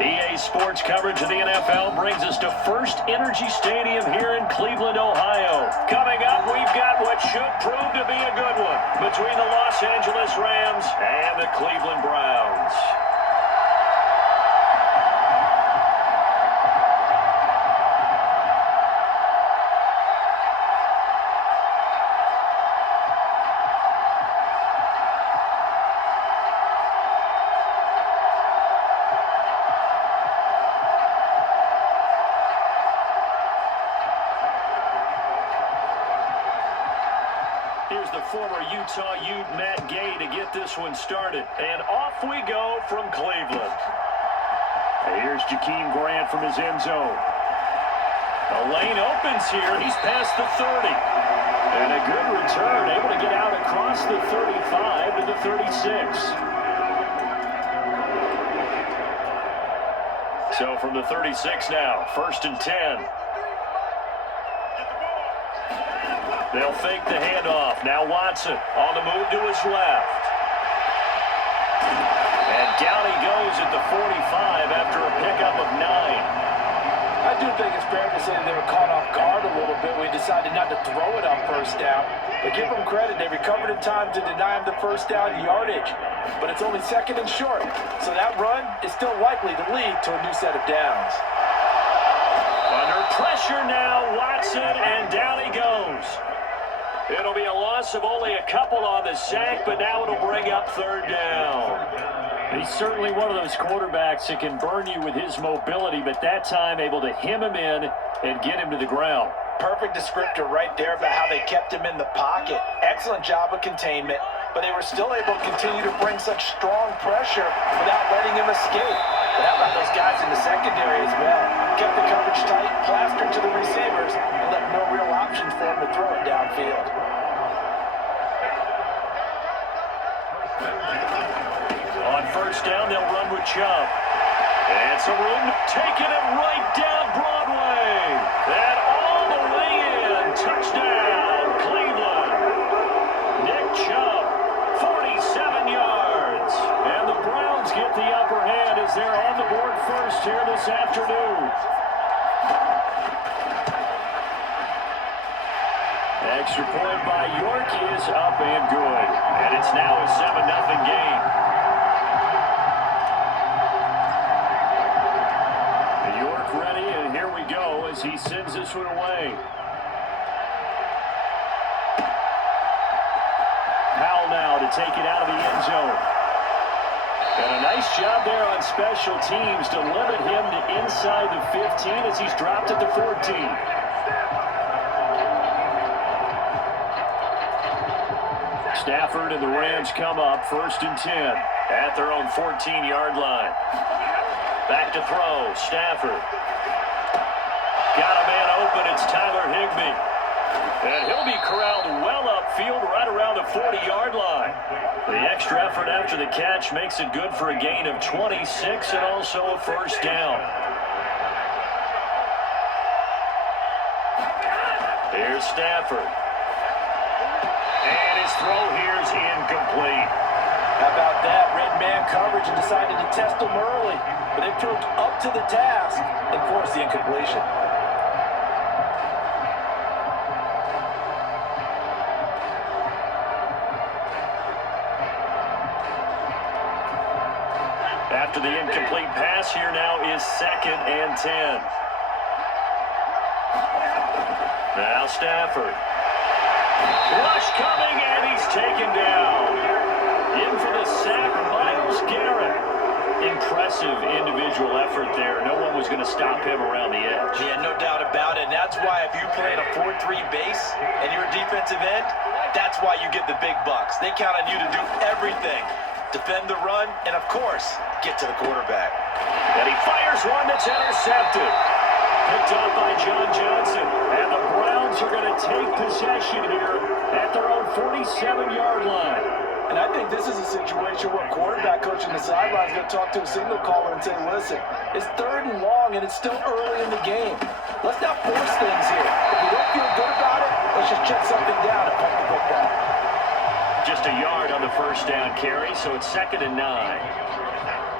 EA Sports coverage of the NFL brings us to First Energy Stadium here in Cleveland, Ohio. Coming up, we've got what should prove to be a good one between the Los Angeles Rams and the Cleveland Browns. Here's the former Utah Ute Matt Gay to get this one started. And off we go from Cleveland. Here's Jakeem Grant from his end zone. The lane opens here. He's past the 30. And a good return, able to get out across the 35 to the 36. So from the 36 now, 1st and 10. They'll fake the handoff. Now Watson on the move to his left. And down he goes at the 45 after a pickup of 9. I do think it's fair to say they were caught off guard a little bit. We decided not to throw it on first down. But give them credit. They recovered in time to deny him the first down yardage. But it's only 2nd and short. So that run is still likely to lead to a new set of downs. Under pressure now, Watson, and down he goes. It'll be a loss of only a couple on the sack, but now it'll bring up 3rd down. He's certainly one of those quarterbacks that can burn you with his mobility, but that time able to hem him in and get him to the ground. Perfect descriptor right there about how they kept him in the pocket. Excellent job of containment, but they were still able to continue to bring such strong pressure without letting him escape. But how about those guys in the secondary as well? Kept the coverage tight, plastered to the receivers, and left no real options for him to throw it downfield. On 1st down, they'll run with Chubb. And some room, taking it right down Broadway. And all the way in. Touchdown, Cleveland. Nick Chubb, 47 yards. And the Browns get the upper hand as they're on the board first here this afternoon. Extra point by York is up and good. And it's now a 7-0 game. York ready, and here we go as he sends this one away. Powell now to take it out of the end zone. And a nice job there on special teams to limit him to inside the 15 as he's dropped at the 14. Stafford and the Rams come up 1st and 10 at their own 14-yard line. Back to throw, Stafford. Got a man open, it's Tyler Higbee. And he'll be corralled well upfield right around the 40-yard line. The extra effort after the catch makes it good for a gain of 26 and also a 1st down. Here's Stafford. And his throw here is incomplete. How about that? Red man coverage and decided to test him early. But they proved up to the task and forced the incompletion. After the incomplete pass, here now is 2nd and 10. Now Stafford. Rush coming, and he's taken down. In for the sack, Myles Garrett. Impressive individual effort there. No one was going to stop him around the edge. Yeah, no doubt about it. And that's why if you play in a 4-3 base and you're a defensive end, that's why you get the big bucks. They count on you to do everything. Defend the run, and of course, get to the quarterback. And he fires one that's intercepted. Picked up by John Johnson. And the Browns are going to take possession here at their own 47-yard line. And I think this is a situation where quarterback coach in the sideline is going to talk to a signal caller and say, listen, it's 3rd and long, and it's still early in the game. Let's not force things here. If we don't feel good about it, let's just check something down and pump the football. Just a yard on the 1st down carry, so it's 2nd and 9.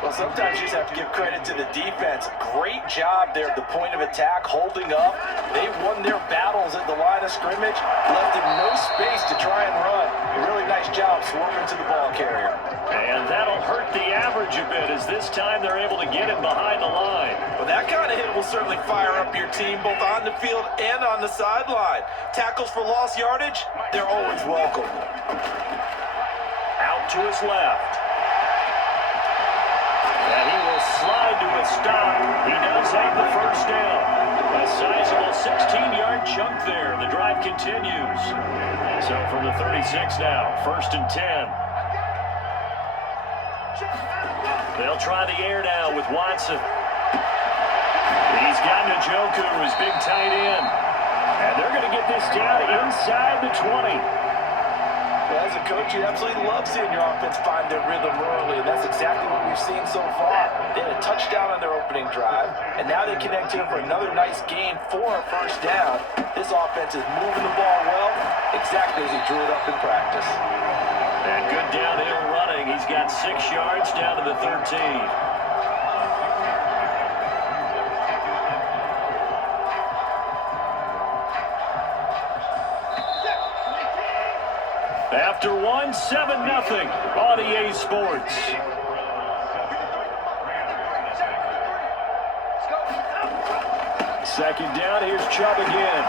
Well, sometimes you just have to give credit to the defense. Great job there at the point of attack, holding up. They won their battles at the line of scrimmage, left him no space to try and run. A really nice job swerving to the ball carrier. And that'll hurt the average a bit, as this time they're able to get him behind the line. Well, that kind of hit will certainly fire up your team, both on the field and on the sideline. Tackles for lost yardage, they're always welcome. Out to his left. And he will slide to a stop. He does have the first down. A sizable 16-yard chunk there. The drive continues. So from the 36 now, 1st and 10. They'll try the air now with Watson. He's got Njoku, his big tight end. And they're going to get this down inside the 20. Well, as a coach, you absolutely love seeing your offense find their rhythm early, and that's exactly what we've seen so far. They had a touchdown on their opening drive, and now they connect here for another nice gain for a first down. This offense is moving the ball well, exactly as he drew it up in practice. And good downhill running. He's got 6 yards down to the 13. After 1, 7-0 on EA Sports. Second down, here's Chubb again.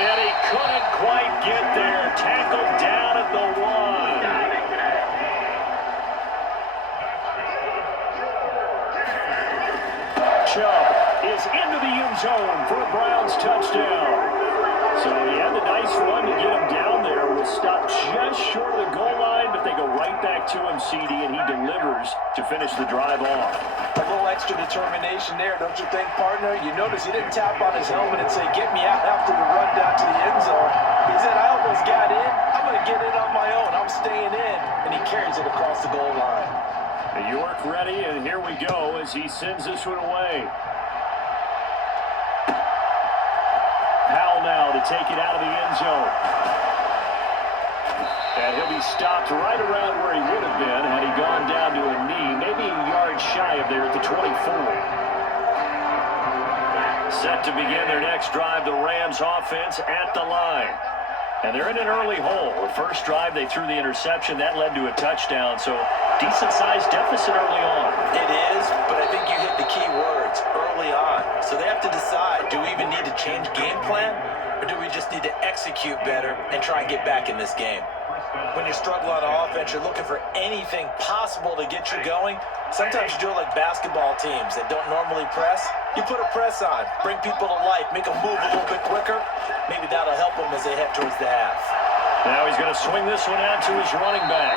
And he couldn't quite get there. Tackled down at the 1. Chubb is into the end zone for a Browns touchdown. So he had a nice run to get him down there. Was stopped just short of the goal line, but they go right back to him, CD, and he delivers to finish the drive off. A little extra determination there, don't you think, partner? You notice he didn't tap on his helmet and say, "Get me out," after the run down to the end zone. He said, "I almost got in. I'm going to get in on my own. I'm staying in." And he carries it across the goal line. York ready, and here we go as he sends this one away. Howell now to take it out of the end zone. And he'll be stopped right around where he would have been had he gone down to a knee, maybe a yard shy of there at the 24. Set to begin their next drive, the Rams offense at the line. And they're in an early hole. The first drive, they threw the interception. That led to a touchdown, so decent-sized deficit early on. It is, but I think you hit the key words, early on. So they have to decide, do we even need to change game plan, or do we just need to execute better and try and get back in this game? When you struggle on offense, you're looking for anything possible to get you going. Sometimes you do it like basketball teams that don't normally press. You put a press on, bring people to life, make them move a little bit quicker. Maybe that'll help them as they head towards the half. Now he's going to swing this one out to his running back.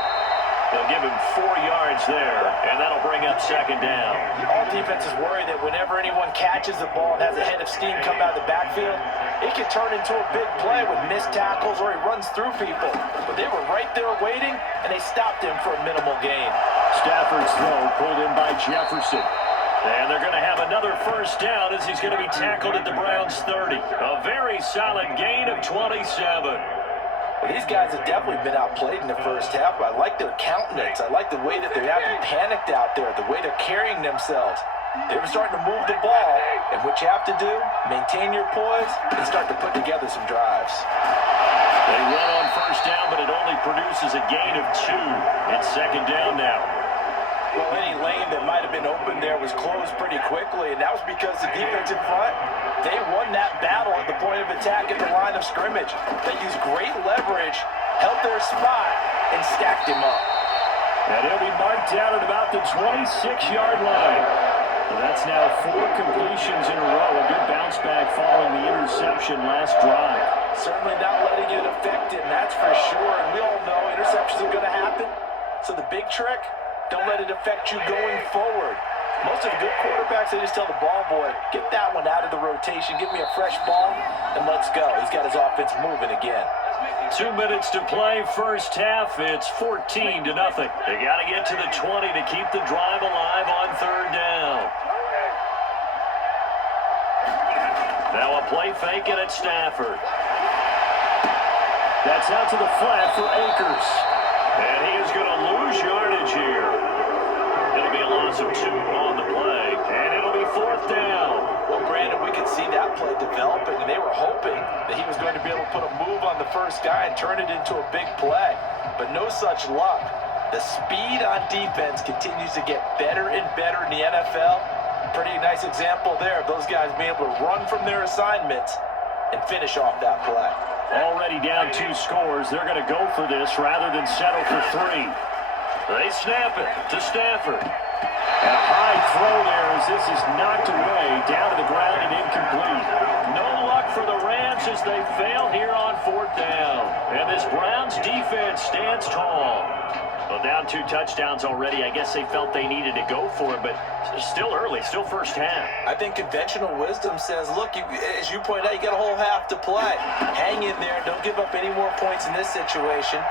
They'll give him 4 yards there, and that'll bring up second down. All defenses worry that whenever anyone catches the ball and has a head of steam come out of the backfield, it can turn into a big play with missed tackles or he runs through people. But they were right there waiting, and they stopped him for a minimal gain. Stafford's throw pulled in by Jefferson. And they're going to have another first down as he's going to be tackled at the Browns' 30. A very solid gain of 27. Well, these guys have definitely been outplayed in the first half, but I like their countenance. I like the way that they haven't panicked out there, the way they're carrying themselves. They were starting to move the ball, and what you have to do, maintain your poise and start to put together some drives. They run on first down, but it only produces a gain of 2. It's second down now. Well, any lane that might have been open there was closed pretty quickly, and that was because the defense in front, they won that battle at the point of attack at the line of scrimmage. They used great leverage, held their spot, and stacked him up. And he'll be marked down at about the 26-yard line. And that's now 4 completions in a row. A good bounce back following the interception last drive. Certainly not letting it affect him, that's for sure. And we all know interceptions are going to happen. So the big trick, don't let it affect you going forward. Most of the good quarterbacks, they just tell the ball boy, get that one out of the rotation, give me a fresh ball, and let's go. He's got his offense moving again. 2 minutes to play, first half. It's 14-0. They got to get to the 20 to keep the drive alive on third down. Now a play fake it at Stafford. That's out to the flat for Akers. And he is going to lose yardage here. It'll be a loss of 2 on the play, and it'll be 4th down. Well, Brandon, we could see that play developing, and they were hoping that he was going to be able to put a move on the first guy and turn it into a big play. But no such luck. The speed on defense continues to get better and better in the NFL. Pretty nice example there of those guys being able to run from their assignments and finish off that play. Already down 2 scores. They're going to go for this rather than settle for 3. They snap it to Stafford. And a high throw there as this is knocked away, down to the ground and incomplete. No luck for the Rams as they fail here on 4th down. And this Browns defense stands tall. Well, down 2 touchdowns already. I guess they felt they needed to go for it, but still early, still first half. I think conventional wisdom says, look, as you point out, you got a whole half to play. Hang in there. Don't give up any more points in this situation.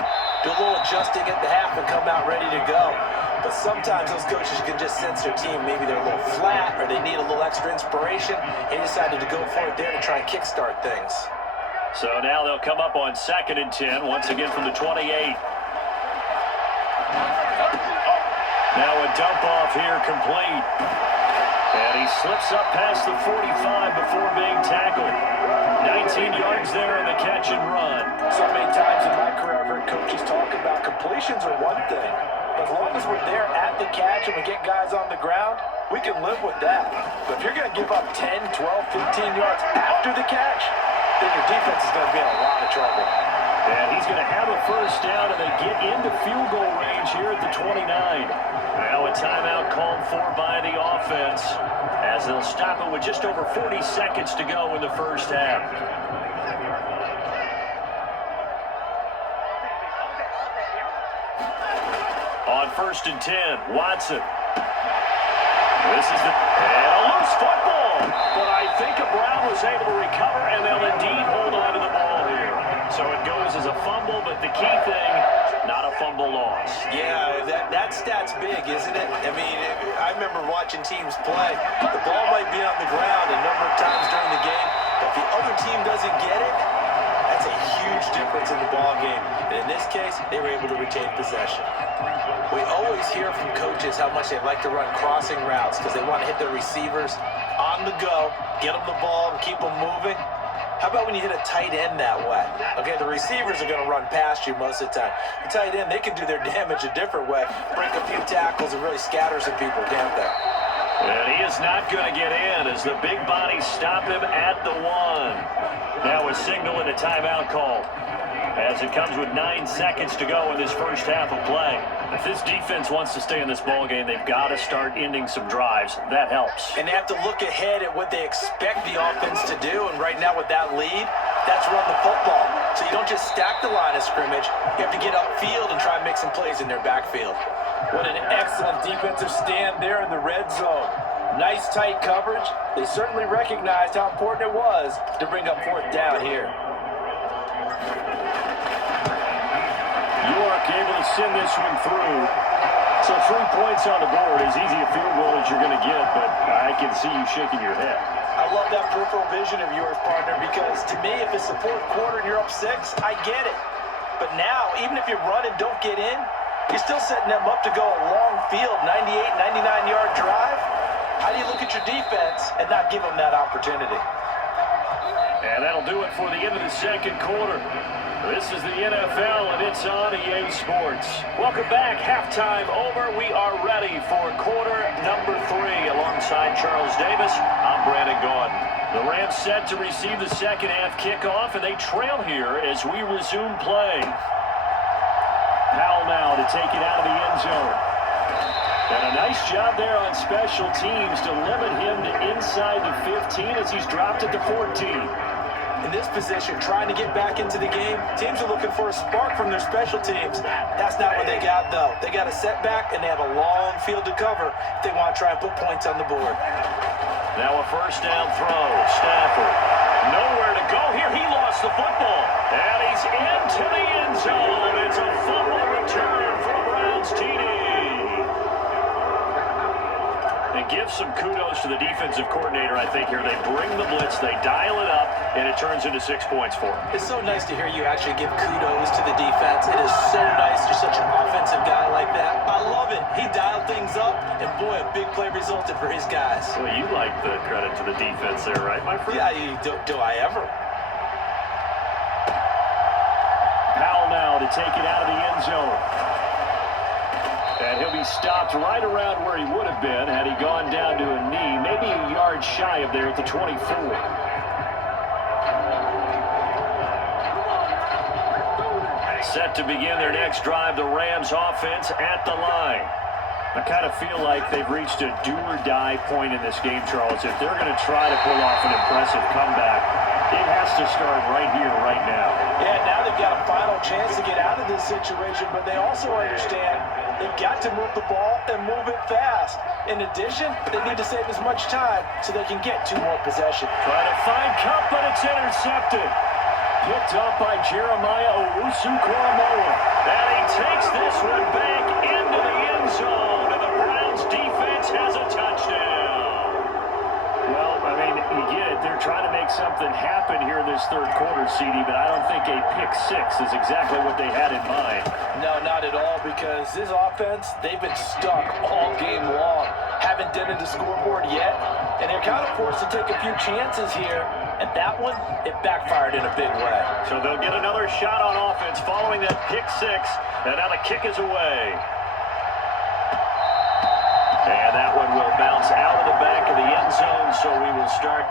Do a little adjusting at the half and come out ready to go. But sometimes those coaches can just sense their team. Maybe they're a little flat or they need a little extra inspiration. He decided to go for it there to try and kickstart things. So now they'll come up on 2nd and 10, once again from the 28. Now a dump off here complete. And he slips up past the 45 before being tackled. 19 yards there on the catch and run. So many times in my career I've heard coaches talk about completions are one thing. But as long as we're there at the catch and we get guys on the ground, we can live with that. But if you're going to give up 10, 12, 15 yards after the catch, then your defense is going to be in a lot of trouble. And he's going to have a first down, and they get into field goal range here at the 29. Now a timeout called for by the offense as they'll stop it with just over 40 seconds to go in the first half. On 1st and 10, Watson. This is and a loose football. But I think Brown was able to recover, and they'll indeed hold on to the ball here. So it goes as a fumble, but the key thing, not a fumble loss. Yeah, that stat's big, isn't it? I mean, I remember watching teams play. The ball might be on the ground a number of times during the game, but if the other team doesn't get it, that's a huge difference in the ball game. And in this case, they were able to retain possession. We always hear from coaches how much they like to run crossing routes because they want to hit their receivers on the go, get them the ball, and keep them moving. How about when you hit a tight end that way? Okay, the receivers are going to run past you most of the time. The tight end, they can do their damage a different way, break a few tackles and really scatter some people, can't they? And he is not going to get in as the big bodies stop him at the 1. Now a signal and a timeout call as it comes with 9 seconds to go in this first half of play. If this defense wants to stay in this ball game, they've got to start ending some drives. That helps. And they have to look ahead at what they expect the offense to do. And right now with that lead, that's run the football. So you don't just stack the line of scrimmage. You have to get upfield and try and make some plays in their backfield. What an excellent defensive stand there in the red zone. Nice tight coverage. They certainly recognized how important it was to bring up 4th down here. York able to send this one through. So 3 points on the board, as easy a field goal as you're going to get, but I can see you shaking your head. I love that peripheral vision of yours, partner, because to me, if it's the 4th quarter and you're up 6, I get it. But now, even if you run and don't get in, you're still setting them up to go a long field, 98, 99-yard drive. How do you look at your defense and not give them that opportunity? And that'll do it for the end of the second quarter. This is the NFL, and it's on EA Sports. Welcome back. Halftime over. We are ready for quarter number 3. Alongside Charles Davis, I'm Brandon Gordon. The Rams set to receive the second half kickoff, and they trail here as we resume play. Powell now to take it out of the end zone. And a nice job there on special teams to limit him to inside the 15 as he's dropped at the 14. In this position, trying to get back into the game, teams are looking for a spark from their special teams. That's not what they got, though. They got a setback, and they have a long field to cover if they want to try and put points on the board. Now a first down throw. Stafford. Nowhere to go here. He lost the football. And he's into the end zone. It's a fumble return for the Browns TD. And give some kudos to the defensive coordinator, I think, here. They bring the blitz, they dial it up, and it turns into 6 points for them. It's so nice to hear you actually give kudos to the defense. It is so nice. You're such an offensive guy like that. I love it. He dialed things up, and boy, a big play resulted for his guys. Well, you like the credit to the defense there, right, my friend? Yeah, do I ever? Powell now to take it out of the end zone. And he'll be stopped right around where he would have been had he gone down to a knee, maybe a yard shy of there at the 24. Set to begin their next drive, the Rams offense at the line. I kind of feel like they've reached a do-or-die point in this game, Charles. If they're going to try to pull off an impressive comeback, it has to start right here, right now. Yeah, now they've got a final chance to get out of this situation, but they also understand they've got to move the ball and move it fast. In addition, they need to save as much time so they can get 2 more possessions. Trying to find Cup, but it's intercepted. Picked up by Jeremiah Owusu-Koramoah. And he takes this one back into the end zone, and the Browns defense has a touchdown. Well, I mean, you get it. They're trying to make something happen here in this third quarter, CD, but I don't think a pick six is exactly what they had in mind. No, not at all, because this offense, they've been stuck all game long. Haven't dented the scoreboard yet, and they're kind of forced to take a few chances here, and that one, it backfired in a big way. So they'll get another shot on offense following that pick six, and now the kick is away. And that one will bounce out of the back of the end zone, so we will start